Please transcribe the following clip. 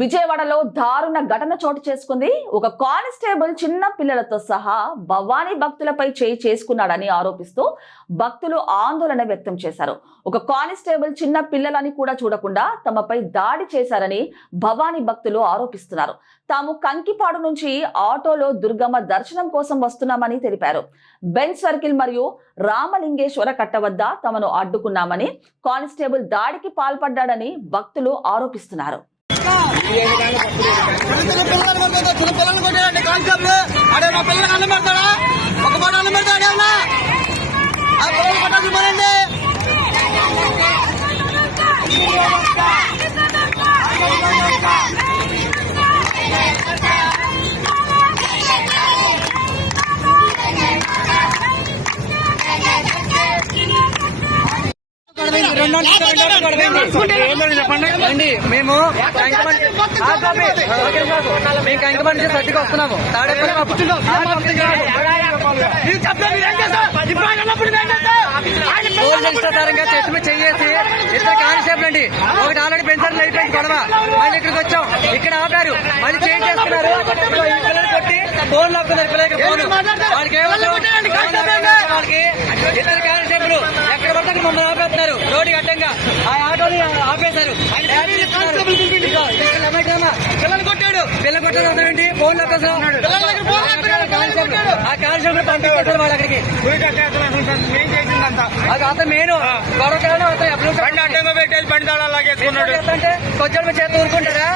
విజయవాడలో దారుణ ఘటన చోటు చేసుకుంది. ఒక కానిస్టేబుల్ చిన్న పిల్లలతో సహా భవానీ భక్తులపై చేయి చేసుకున్నాడని ఆరోపిస్తూ భక్తులు ఆందోళన వ్యక్తం చేశారు. ఒక కానిస్టేబుల్ చిన్న పిల్లలని కూడా చూడకుండా తమపై దాడి చేశారని భవానీ భక్తులు ఆరోపిస్తున్నారు. తాము కంకిపాడు నుంచి ఆటోలో దుర్గమ్మ దర్శనం కోసం వస్తున్నామని తెలిపారు. బెంచ్ సర్కిల్ మరియు రామలింగేశ్వర కట్ట వద్ద తమను అడ్డుకున్నామని, కానిస్టేబుల్ దాడికి పాల్పడ్డాడని భక్తులు ఆరోపిస్తున్నారు. చెప్పండి. మేము కంకమంది సర్దికి వస్తున్నాము. ఇష్టాధారంగా చర్చ చేసి ఇద్దరు కానిస్టేబుల్ అండి. ఒకటి ఆల్రెడీ పెంచారు, అయిపోయింది గొడవ. మళ్ళీ ఇక్కడికి వచ్చాం, ఇక్కడ ఆపారు, మళ్ళీ చేంజ్ చేస్తున్నారు. పిల్లలు కొట్టి ఫోన్ లాక్కున్నారు. పిల్లలకి ఫోన్ వాళ్ళకి వాళ్ళకి ఇద్దరు కానిస్టేబుల్ ఎక్కడ పడితే మమ్మల్ని ఆపేస్తున్నారు. రోడ్డు అడ్డంగా ఆ ఆటోని ఆపేశారు. పిల్లలు కొట్టాడు. పిల్లలు కొట్టాడు అవుతానండి. ఫోన్ లాక్కేసాం. ఆ కానిస్టేబుల్ పంపించేస్తారు వాళ్ళు అక్కడికి. అతను మెయిన్ గొడవ అతను ఎప్పుడు బండి అడ్డంగా పెట్టేసి బండి తాళాలు లాగేసుకున్నాడు. కొంచెం చేతి ఊరుకుంటారా?